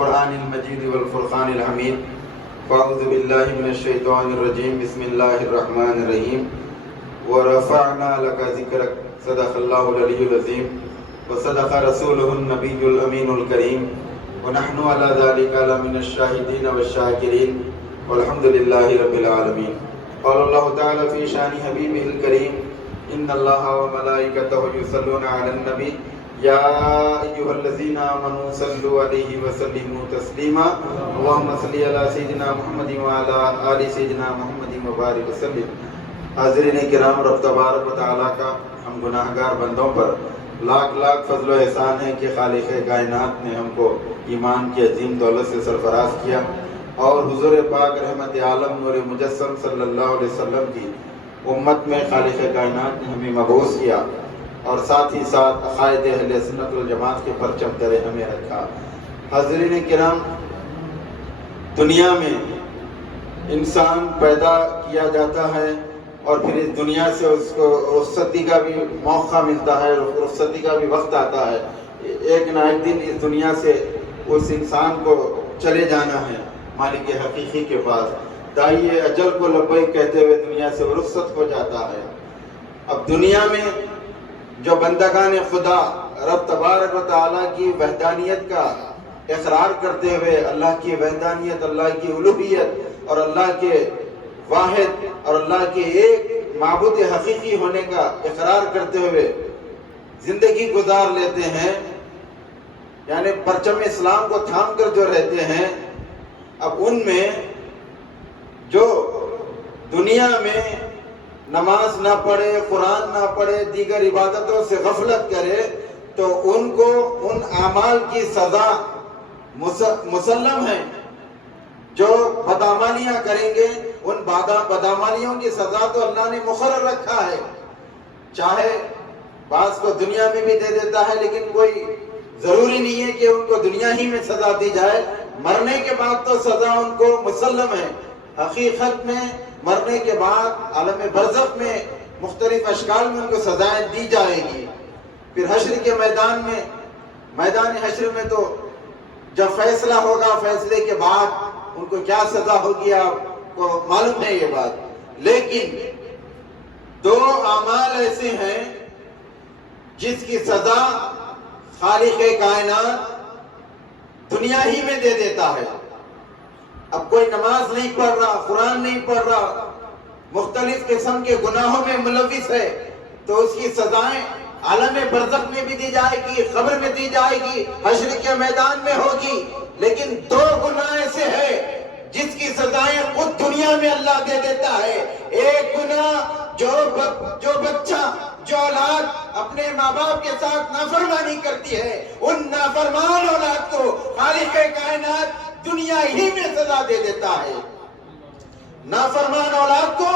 والقرآن المجید والفرقان الحمید فاعوذ باللہ من الشیطان الرجیم بسم اللہ الرحمن الرحیم ورفعنا لك ذکرک صدق اللہ العلی العظیم وصدق رسولہ النبی الامین الکریم ونحن على ذلك لمن الشاہدین والشاکرین والحمد للہ رب العالمین. قال اللہ تعالی فی شان حبیبہ الکریم ان اللہ وملائکتہ یصلون علی النبی یا ایھا الذین آمنوا صلوا علیہ وسلموا تسلیما اللہم صل علی سیدنا محمد وعلی آل سیدنا محمد وبارک وسلم. حاضرین کرام، رب تبارک و تعالیٰ کا ہم گناہ گار بندوں پر لاکھ لاکھ فضل و احسان ہے کہ خالق کائنات نے ہم کو ایمان کی عظیم دولت سے سرفراز کیا اور حضور پاک رحمت عالم نور مجسم صلی اللہ علیہ وسلم کی امت میں خالق کائنات نے ہمیں مبعوث کیا اور ساتھ ہی ساتھ عقائد اہل سنت والجماعت کے پرچم تلے ہمیں رکھا. حاضرین کرام، دنیا میں انسان پیدا کیا جاتا ہے اور پھر اس دنیا سے اس کو رخصتی کا بھی موقع ملتا ہے، رخصتی کا بھی وقت آتا ہے. ایک نہ ایک دن اس دنیا سے اس انسان کو چلے جانا ہے مالک حقیقی کے پاس. داعی اجل کو لبیک کہتے ہوئے دنیا سے رخصت ہو جاتا ہے. اب دنیا میں جو بندگان خدا رب تبارک و تعالیٰ کی وحدانیت کا اقرار کرتے ہوئے اللہ کی وحدانیت، اللہ کی الوہیت اور اللہ کے واحد اور اللہ کے ایک معبود حقیقی ہونے کا اقرار کرتے ہوئے زندگی گزار لیتے ہیں، یعنی پرچم اسلام کو تھام کر جو رہتے ہیں، اب ان میں جو دنیا میں نماز نہ پڑھے، قرآن نہ پڑھے، دیگر عبادتوں سے غفلت کرے تو ان کو ان اعمال کی سزا مسلم ہے. جو بدعمالیاں کریں گے ان بدعمالیوں کی سزا تو اللہ نے مقرر رکھا ہے. چاہے بعض کو دنیا میں بھی دے دیتا ہے، لیکن کوئی ضروری نہیں ہے کہ ان کو دنیا ہی میں سزا دی جائے. مرنے کے بعد تو سزا ان کو مسلم ہے. حقیقت میں مرنے کے بعد عالم برزخ میں مختلف اشکال میں ان کو سزائیں دی جائے گی. پھر حشر کے میدان میں، میدان حشر میں تو جب فیصلہ ہوگا، فیصلے کے بعد ان کو کیا سزا ہوگی آپ کو معلوم ہے یہ بات. لیکن دو اعمال ایسے ہیں جس کی سزا خالق کائنات دنیا ہی میں دے دیتا ہے. اب کوئی نماز نہیں پڑھ رہا، قرآن نہیں پڑھ رہا، مختلف قسم کے گناہوں میں ملوث ہے تو اس کی سزائیں عالم برزخ میں بھی دی جائے گی، قبر میں دی جائے گی، حشر کے میدان میں ہوگی. لیکن دو گناہ ایسے ہیں جس کی سزائیں خود دنیا میں اللہ دے دیتا ہے. ایک گناہ جو بچہ، جو اولاد اپنے ماں باپ کے ساتھ نافرمانی کرتی ہے، ان نافرمان اولاد کو خالق کائنات دنیا ہی میں سزا دے دیتا ہے. نافرمان اولاد کو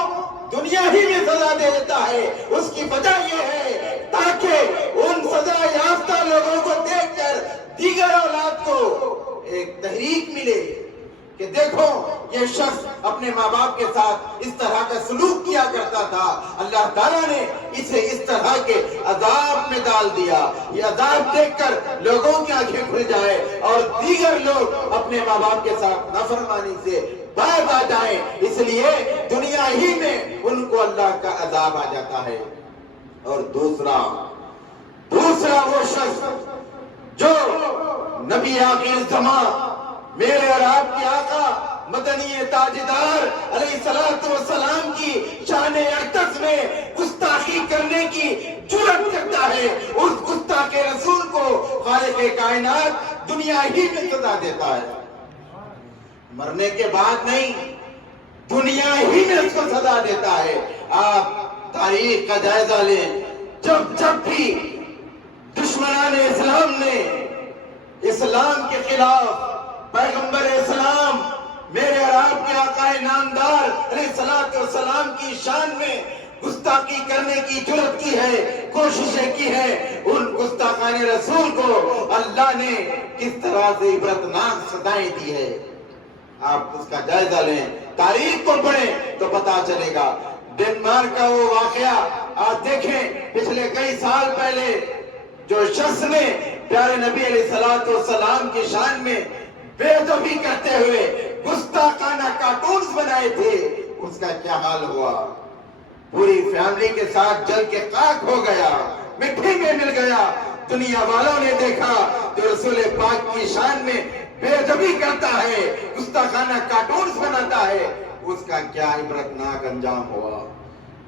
دنیا ہی میں سزا دے دیتا ہے. اس کی وجہ یہ ہے تاکہ ان سزا یافتہ لوگوں کو دیکھ کر دیگر اولاد کو ایک تحریک ملے کہ دیکھو یہ شخص اپنے ماں باپ کے ساتھ اس طرح کا سلوک کیا کرتا تھا، اللہ تعالیٰ نے اسے اس طرح کے عذاب میں ڈال دیا. یہ عذاب دیکھ کر لوگوں کی آنکھیں کھل جائے اور دیگر لوگ اپنے ماں باپ کے ساتھ نافرمانی سے باز آ جائیں. اس لیے دنیا ہی میں ان کو اللہ کا عذاب آ جاتا ہے. اور دوسرا وہ شخص جو نبی آخر زمان میرے اور آپ کے آقا مدنی تاجدار علیہ السلام کی شان اقدس میں گستاخی کرنے کی جرأت کرتا ہے، اس گستاخ رسول کو خالق کائنات دنیا ہی میں سزا دیتا ہے. مرنے کے بعد نہیں، دنیا ہی میں اس کو سزا دیتا ہے. آپ تاریخ کا جائزہ لیں، جب بھی دشمنان اسلام نے اسلام کے خلاف پیغمبر اسلام میرے اور آپ کے آقا نامدار علیہ السلام کی شان میں گستاخی کرنے کی جرأت کی ہے، کوششیں کی ہے، ان گستاخان رسول کو اللہ نے کس طرح سے عبرتناک سزائیں دی ہے. آپ اس کا جائزہ لیں، تاریخ کو پڑھیں تو پتا چلے گا. ڈنمارک کا وہ واقعہ آپ دیکھیں، پچھلے کئی سال پہلے جو شخص نے پیارے نبی علیہ السلام کی شان میں بے ادبی کرتے ہوئے گستاخانہ کارٹونز بنائے تھے، اس کا کیا حال ہوا؟ پوری فیملی کے ساتھ جل کے خاک ہو گیا، مٹی میں مل گیا۔ دنیا والوں نے دیکھا جو رسول پاک کی شان میں بے ادبی کرتا ہے، گستاخانہ کارٹونز بناتا ہے، اس کا کیا عبرتناک انجام ہوا۔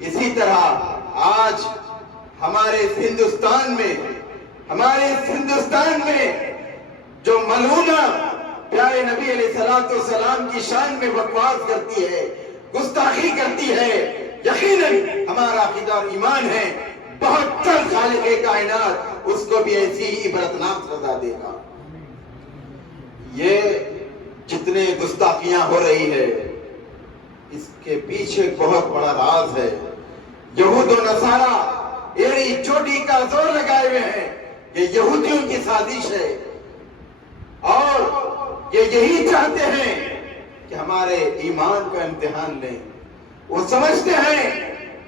اسی طرح آج ہمارے ہندوستان میں جو ملعونہ پیارے نبی علیہ الصلوۃ والسلام کی شان میں بکواس کرتی ہے، گستاخی کرتی ہے، یقیناً ہمارا عقیدہ اور ایمان ہے بہت جلد خالق کائنات اس کو بھی ایسی ہی عبرتناک سزا دے گا۔ یہ جتنے گستاخیاں ہو رہی ہے اس کے پیچھے بہت بڑا راز ہے۔ یہود و نصارہ ایڑی چوٹی کا زور لگائے ہوئے ہیں، یہ یہودیوں کی سازش ہے اور یہ یہی چاہتے ہیں کہ ہمارے ایمان کا امتحان لیں۔ وہ سمجھتے ہیں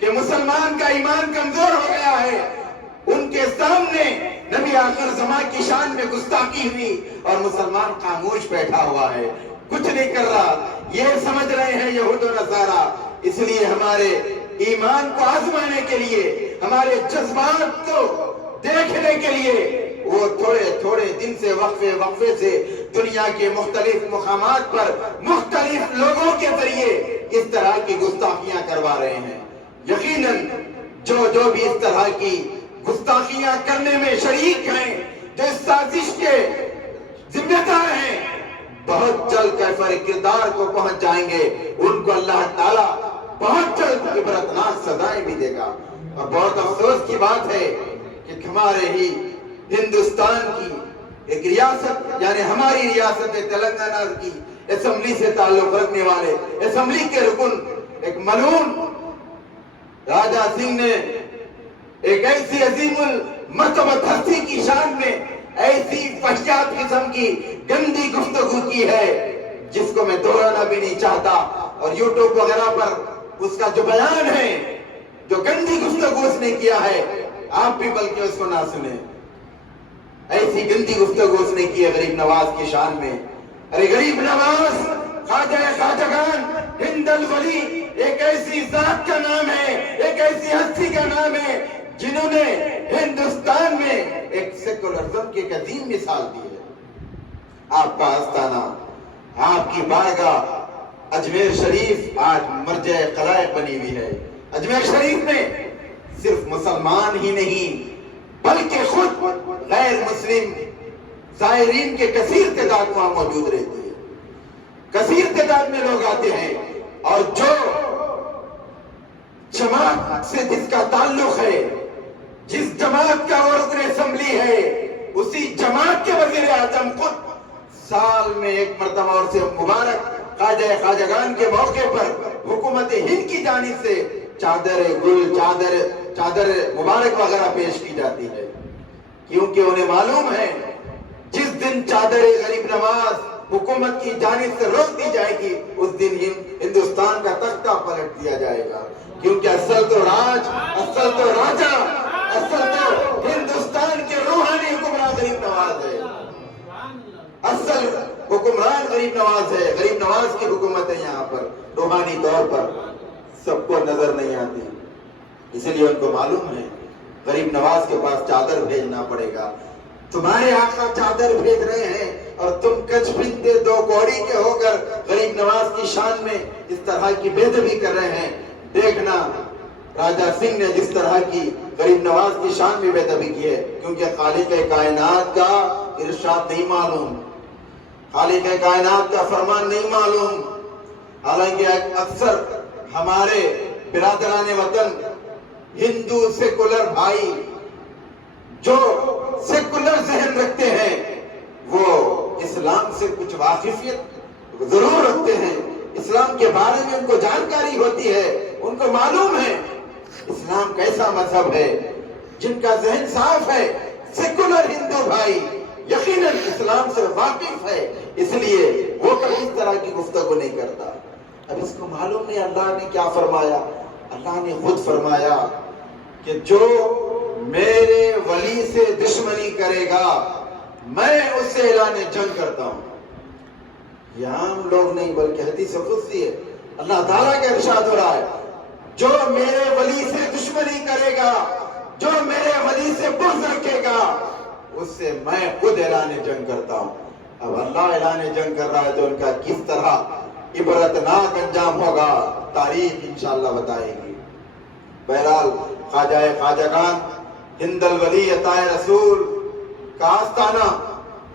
کہ مسلمان کا ایمان کمزور ہو گیا ہے، ان کے سامنے نبی آخر زمان کی شان میں گستاخی ہوئی اور مسلمان خاموش بیٹھا ہوا ہے، کچھ نہیں کر رہا۔ یہ سمجھ رہے ہیں یہود و نصارہ، اس لیے ہمارے ایمان کو آزمانے کے لیے، ہمارے جذبات کو دیکھنے کے لیے وہ تھوڑے دن سے وقفے سے دنیا کے مختلف مقامات پر مختلف لوگوں کے ذریعے اس طرح کی گستاخیاں کروا رہے ہیں۔ یقیناً جو بھی اس طرح کی گستاخیاں کرنے میں شریک ہیں، جو اس سازش کے ذمہ دار ہیں، بہت جلد کیفر کردار کو پہنچ جائیں گے۔ ان کو اللہ تعالیٰ بہت جلد عبرتناک سزائیں بھی دے گا۔ اور بہت افسوس کی بات ہے کہ ہمارے ہی ہندوستان کی ایک ریاست، یعنی ہماری ریاست تلنگانہ کی اسمبلی سے تعلق رکھنے والے اسمبلی کے رکن ایک ملعون راجہ سنگھ نے ایک ایسی عظیم المرتبت ہستی کی شان میں ایسی فحشیات قسم کی گندی گفتگو کی ہے جس کو میں دہرانا بھی نہیں چاہتا، اور یوٹیوب وغیرہ پر اس کا جو بیان ہے، جو گندی گفتگو اس نے کیا ہے، آپ بھی بلکہ اس کو نہ سنیں۔ ایسی گندی گفتگو اس نے کی ہے غریب نواز کی شان میں۔ ارے غریب نواز خواجہ خواجگان ہند الولی ایک ایسی ذات کا نام ہے، ایک ایسی ہستی کا نام ہے جنہوں نے ہندوستان میں ایک سیکولرزم کی ایک عظیم مثال دی ہے۔ آپ کا آستانہ، آپ کی بارگاہ اجمیر شریف آج مرجع خلائق بنی ہوئی ہے۔ اجمیر شریف میں صرف مسلمان ہی نہیں بلکہ خود غیر مسلم زائرین کے کثیر تعداد وہاں موجود رہتی ہے، کثیر تعداد میں لوگ آتے ہیں، اور جو جماعت سے جس کا تعلق ہے، جس جماعت کا وہ رکن اسمبلی ہے، اسی جماعت کے وزیر اعظم خود سال میں ایک مرتبہ اور سے مبارک خواجہ خواجگان کے موقع پر حکومت ہند کی جانب سے چادر گل، چادر مبارک وغیرہ پیش کی جاتی ہے، کیونکہ انہیں معلوم ہے جس دن چادر غریب نواز حکومت کی جانب سے روک دی جائے گی اس دن ہندوستان کا تختہ پلٹ دیا جائے گا، کیونکہ اصل تو راجہ ہندوستان کے روحانی حکمران غریب نواز ہے، اصل حکمران غریب نواز ہے۔ غریب نواز کی حکومت ہے یہاں پر، روحانی طور پر سب کو نظر نہیں آتی، اس لیے ان کو معلوم ہے غریب نواز کے پاس چادر بھیجنا پڑے گا۔ تمہارے آقا چادر بھیج رہے ہیں اور تم کچھ بنتے دو کوڑی کے ہو کر غریب نواز کی شان میں اس طرح کی بے ادبی کر رہے ہیں۔ دیکھنا راجہ سنگھ نے جس طرح کی غریب نواز کی شان میں بے ادبی کی ہے، کیونکہ خالق کائنات کا ارشاد نہیں معلوم، خالق کائنات کا فرمان نہیں معلوم۔ حالانکہ اکثر ہمارے برادران وطن ہندو سیکولر بھائی جو سیکولر ذہن رکھتے ہیں وہ اسلام سے کچھ واقفیت ضرور رکھتے ہیں، اسلام کے بارے میں ان کو جانکاری ہوتی ہے، ان کو معلوم ہے اسلام کیسا مذہب ہے۔ جن کا ذہن صاف ہے سیکولر ہندو بھائی یقیناً اسلام سے واقف ہے، اس لیے وہ کبھی اس طرح کی گفتگو نہیں کرتا۔ اب اس کو معلوم نہیں اللہ نے کیا فرمایا، اللہ نے خود فرمایا کہ جو میرے ولی سے دشمنی کرے گا میں اس سے اعلان جنگ کرتا ہوں۔ یہ عام لوگ نہیں بلکہ حدیث قدسی ہے، اللہ تعالیٰ کا ارشاد ہو رہا ہے جو میرے ولی سے دشمنی کرے گا، جو میرے ولی سے بغض رکھے گا، اس سے میں خود اعلان جنگ کرتا ہوں۔ اب اللہ اعلان جنگ کر رہا ہے تو ان کا کس طرح عبرتناک انجام ہوگا تاریخ انشاءاللہ بتائے گی۔ بہرحال خواجہ خواجگان ہند الولی عطائے رسول کا آستانہ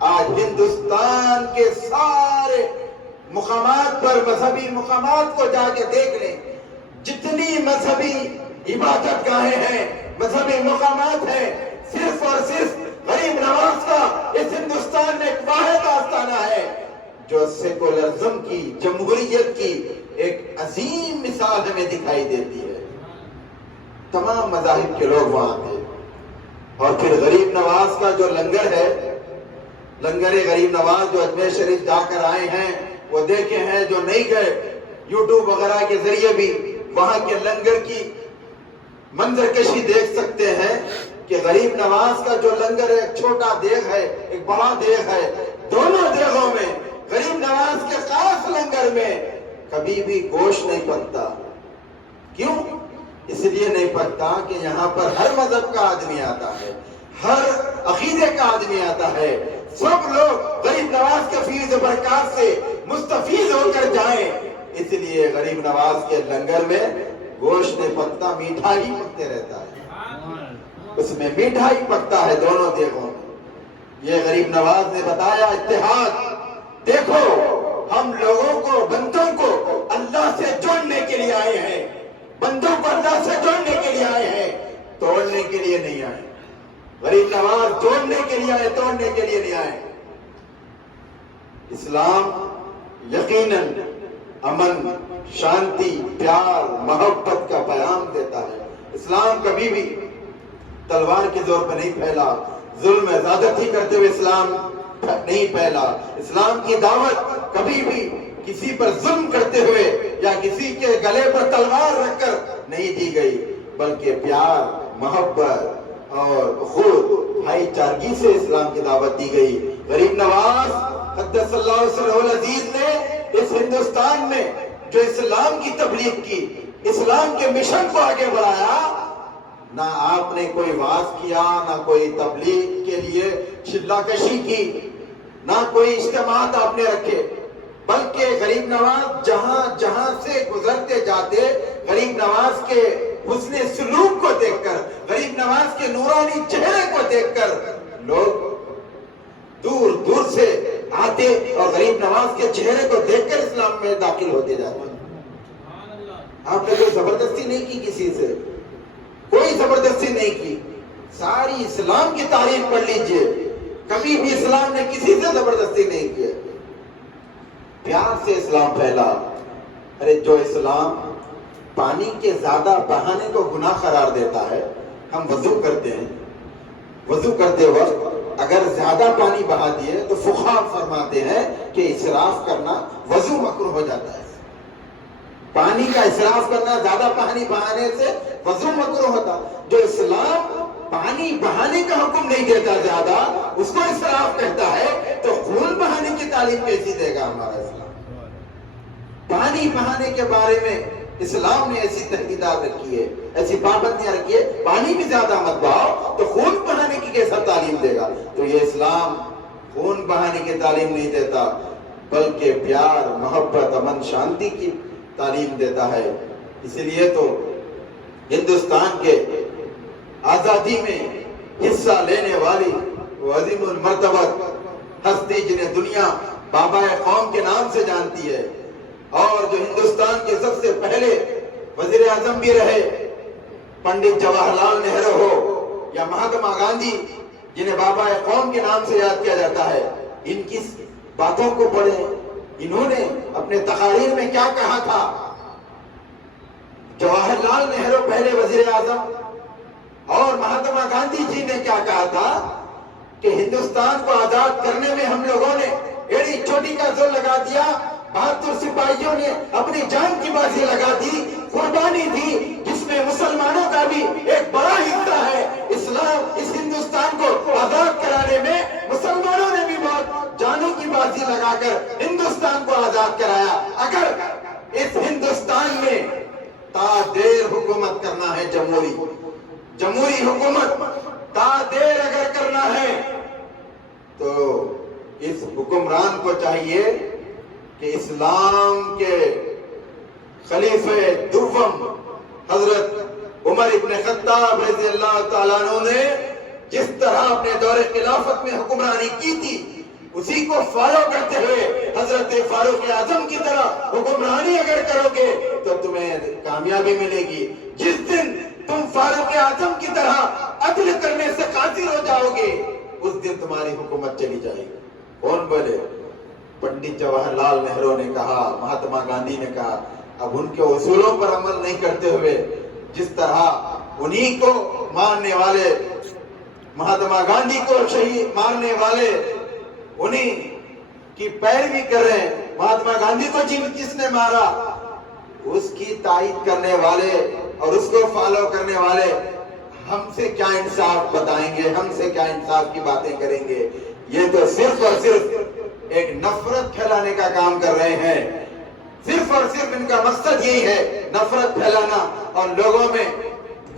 آج ہندوستان کے سارے مقامات پر، مذہبی مقامات کو جا کے دیکھ لیں، جتنی مذہبی عبادت گاہیں ہیں، مذہبی مقامات ہیں، صرف اور صرف غریب نواز کا اس ہندوستان میں ایک واحد آستانہ ہے جو سیکولرزم کی، جمہوریت کی ایک عظیم مثال ہمیں دکھائی دیتی ہے۔ تمام مذاہب کے لوگ وہاں تھے، اور پھر غریب نواز کا جو لنگر ہے، لنگر غریب نواز جو اجمیر شریف جا کر آئے ہیں وہ دیکھے ہیں، جو نہیں گئے یوٹیوب وغیرہ کے ذریعے بھی وہاں کے لنگر کی منظر کشی دیکھ سکتے ہیں کہ غریب نواز کا جو لنگر ہے، ایک چھوٹا دیگ ہے، ایک بڑا دیگ ہے، دونوں دیگوں میں غریب نواز کے خاص لنگر میں کبھی بھی گوشت نہیں پکتا۔ کیوں؟ اس لیے نہیں پکتا کہ یہاں پر ہر مذہب کا آدمی آتا ہے، ہر عقیدے کا آدمی آتا ہے، سب لوگ غریب نواز کے فیض و برکات سے مستفید ہو کر جائیں، اس لیے غریب نواز کے لنگر میں گوشت نہیں پکتا، میٹھا ہی پکتے رہتا ہے، اس میں میٹھا ہی پکتا ہے دونوں دیگوں میں۔ یہ غریب نواز نے بتایا اتحاد، دیکھو ہم لوگوں کو، بندوں کو اللہ سے جوڑنے کے لیے آئے ہیں، بندوں کو اللہ سے جوڑنے کے لیے آئے ہیں، توڑنے کے لیے نہیں آئے۔ غریب نواز جوڑنے کے لیے آئے، توڑنے کے لیے نہیں آئے۔ اسلام یقیناً امن، شانتی، پیار، محبت کا پیام دیتا ہے۔ اسلام کبھی بھی تلوار کے زور پر نہیں پھیلا، ظلم زیادتی کرتے ہوئے اسلام نہیں پھیلا۔ اسلام کی دعوت کبھی بھی کسی پر ظلم کرتے ہوئے یا کسی کے گلے پر تلوار رکھ کر نہیں دی گئی، بلکہ پیار، محبت اور خود بھائی چارگی سے اسلام کی دعوت دی گئی۔ غریب نواز قدس اللہ سرہ العزیز نے اس ہندوستان میں جو اسلام کی تبلیغ کی، اسلام کے مشن کو آگے بڑھایا، نہ آپ نے کوئی واعظ کیا، نہ کوئی تبلیغ کے لیے چلہ کشی کی، نہ کوئی اجتماعات آپ نے رکھے، بلکہ غریب نواز جہاں جہاں سے گزرتے جاتے، غریب نواز کے حسن سلوک کو دیکھ کر، غریب نواز کے نورانی چہرے کو دیکھ کر لوگ دور دور سے آتے اور غریب نواز کے چہرے کو دیکھ کر اسلام میں داخل ہوتے جاتے۔ آپ نے کوئی زبردستی نہیں کی کسی سے، کوئی زبردستی نہیں کی، ساری اسلام کی تاریخ پڑھ لیجئے، کبھی بھی اسلام نے کسی سے زبردستی نہیں کی، پیار سے اسلام پھیلا۔ ارے جو اسلام پانی کے زیادہ بہانے کو گناہ قرار دیتا ہے، ہم وضو کرتے ہیں، وضو کرتے وقت اگر زیادہ پانی بہا دیے تو فقہا فرماتے ہیں کہ اسراف کرنا وضو مکروہ ہو جاتا ہے۔ پانی کا اسراف کرنا، زیادہ پانی بہانے سے وضو مکروہ ہوتا۔ جو اسلام پانی بہانے کا حکم نہیں دیتا زیادہ، اس کو اسراف کہتا ہے، تو خون بہانے کی تعلیم کیسی دے گا ہمارا اسلام؟ پانی بہانے کے بارے میں اسلام نے ایسی تحقیقات رکھی ہے، ایسی پابندیاں رکھی ہے، پانی بھی زیادہ مت بہاؤ تو خون بہانے کی کیسا تعلیم دے گا؟ تو یہ اسلام خون بہانے کی تعلیم نہیں دیتا، بلکہ پیار، محبت، امن، شانتی کی تعلیم دیتا ہے۔ اسی لیے تو ہندوستان کے آزادی میں حصہ لینے والی وہ عظیم المرتبت ہستی جنہیں دنیا بابا قوم کے نام سے جانتی ہے، اور جو ہندوستان کے سب سے پہلے وزیر اعظم بھی رہے، پنڈت جواہر لال نہرو ہو یا مہاتما گاندھی، جنہیں بابا قوم کے نام سے یاد کیا جاتا ہے، ان کی باتوں کو پڑھیں، انہوں نے اپنے تقاریر میں کیا کہا تھا۔ جواہر لال نہرو پہلے وزیر اعظم اور مہاتما گاندھی جی نے کیا کہا تھا کہ ہندوستان کو آزاد کرنے میں ہم لوگوں نے ایڑی چوٹی کا زور لگا دیا، 72 سپاہیوں نے اپنی جان کی بازی لگا دی، قربانی دی، جس میں مسلمانوں کا بھی ایک بڑا حصہ ہے۔ اسلام اس ہندوستان کو آزاد کرانے میں مسلمانوں نے بھی بہت جانوں کی بازی بازی لگا کر ہندوستان کو آزاد کرایا. اگر اس ہندوستان میں تا دیر حکومت کرنا ہے جمہوری حکومت تا دیر اگر کرنا ہے تو اس حکمران کو چاہیے کہ اسلام کے خلیفہ دوم حضرت عمر ابن خطاب رضی اللہ تعالیٰ عنہ نے جس طرح اپنے دور خلافت میں حکمرانی کی تھی اسی کو فالو کرتے ہوئے حضرت فاروق اعظم کی طرح حکمرانی اگر کرو گے تو تمہیں کامیابی ملے گی. جس دن تم فاروق اعظم کی طرح عدل کرنے سے قاصر ہو جاؤ گے اس دن تمہاری حکومت چلی جائے گی. کون بولے؟ پنڈت جواہر لال نہرو نے کہا, مہاتما گاندھی نے کہا. اب ان کے اصولوں پر عمل نہیں کرتے ہوئے جس طرح انہی کو مارنے والے مہاتما گاندھی کو شہید مارنے والے انہی کی پیروی کر رہے ہیں, مہاتما گاندھی کو جس نے مارا اس کی تائید کرنے والے اور اس کو فالو کرنے والے ہم سے کیا انصاف بتائیں گے, ہم سے کیا انصاف کی باتیں کریں گے. یہ تو صرف اور صرف ایک نفرت پھیلانے کا کام کر رہے ہیں. صرف اور صرف ان کا مقصد یہی ہے نفرت پھیلانا اور لوگوں میں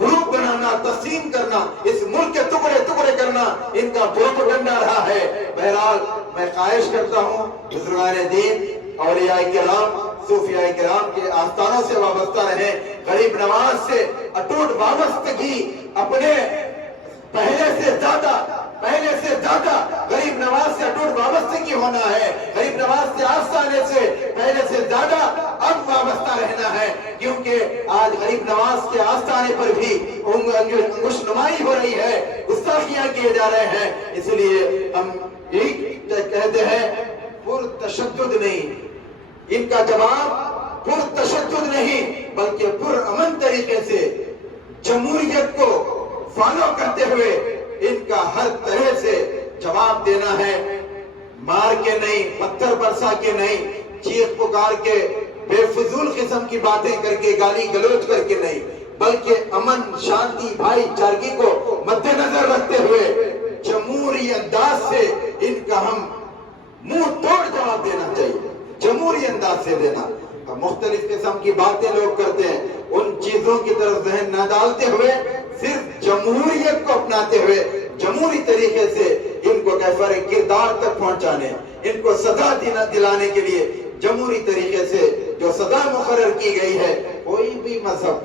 گروپ بنانا, تقسیم کرنا, اس ملک کے ٹکڑے ٹکڑے کرنا ان کا پروپیگنڈا رہا ہے. بہرحال میں خواہش کرتا ہوں بزرگان دین, اولیاء کرام, صوفیاء کرام کے آستانوں سے وابستہ رہیں, غریب نواز سے اٹوٹ وابستگی اپنے پہلے سے زیادہ غریب نواز سے اٹوٹ وابستگی ہونا ہے. غریب نواز کے آستانے سے پہلے سے زیادہ اب وابستہ رہنا ہے, کیونکہ آج غریب نواز کے آستانے پر بھی انگوش نمائی ہو رہی ہے, گستاخیاں کیے جا رہے ہیں. اس لیے ہم یہی کہتے ہیں پر تشدد نہیں, ان کا جواب پر تشدد نہیں بلکہ پر امن طریقے سے جمہوریت کو فالو کرتے ہوئے ان کا ہر طرح سے جواب دینا ہے. مار کے نہیں, پتھر برسا کے نہیں, چیخ پکار کے, بے فضول قسم کی باتیں کر کے, گالی گلوچ کر کے نہیں, بلکہ امن, شانتی, بھائی چارگی کو مد نظر رکھتے ہوئے جمہوری انداز سے ان کا ہم منہ توڑ جواب دینا چاہیے. جمہوری انداز سے دینا. مختلف قسم کی باتیں لوگ کرتے ہیں, ان چیزوں کی طرف ذہن نہ ڈالتے ہوئے صرف جمہوریت کو اپناتے ہوئے جمہوری طریقے سے ان کو کیفر کردار تک پہنچانے, ان کو سزا دلانے کے لیے جمہوری طریقے سے جو سزا مقرر کی گئی ہے, کوئی مذہب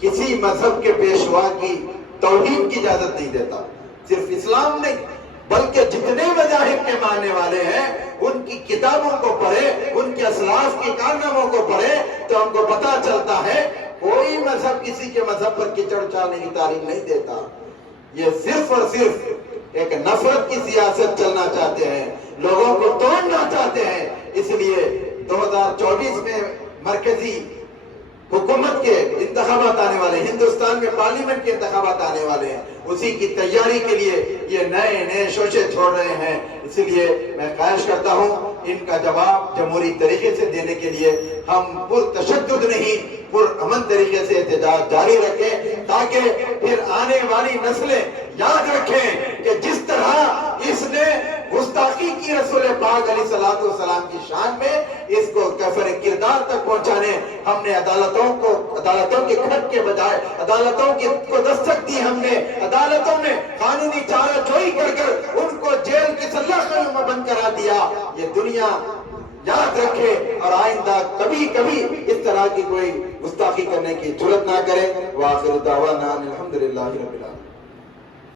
کسی مذہب کے پیشوا کی توہین کی اجازت نہیں دیتا. صرف اسلام نہیں بلکہ جتنے مذاہب کے ماننے والے ہیں ان کی کتابوں کو پڑھے, ان کے اسلاف کے کارناموں کو پڑھے تو ہم کو پتا چلتا ہے کوئی مذہب کسی کے مذہب پر کیچڑ اچھالنے کی تعلیم نہیں دیتا. یہ صرف اور صرف ایک نفرت کی سیاست چلنا چاہتے ہیں, لوگوں کو توڑنا چاہتے ہیں. اس لیے 2024 میں مرکزی حکومت کے انتخابات آنے والے, ہندوستان میں پارلیمنٹ کے انتخابات آنے والے ہیں, اسی کی تیاری کے لیے یہ نئے شوشے چھوڑ رہے ہیں. اسی لیے میں خواہش کرتا ہوں ان کا جواب جمہوری طریقے سے دینے کے لیے ہم پر تشدد نہیں پر امن طریقے سے احتجاج جاری رکھیں, تاکہ پھر آنے والی نسلیں یاد رکھیں کہ جس طرح اس نے گستاخی کی رسول پاک علیہ الصلوۃ والسلام کی شان میں, اس کو کفر کردار تک پہنچانے ہم نے عدالتوں کے کھٹ کے بجائے عدالتوں کو دستک دی. ہم نے عدالتوں میں قانونی چارہ جوئی کر ان کو جیل کی سلاخوں میں بند کرا دیا. یہ دنیا یاد رکھے اور آئندہ کبھی اس طرح کی کوئی گستاخی کرنے کی جرات نہ کرے. وآخر دعوانا الحمدللہ رب العالمین.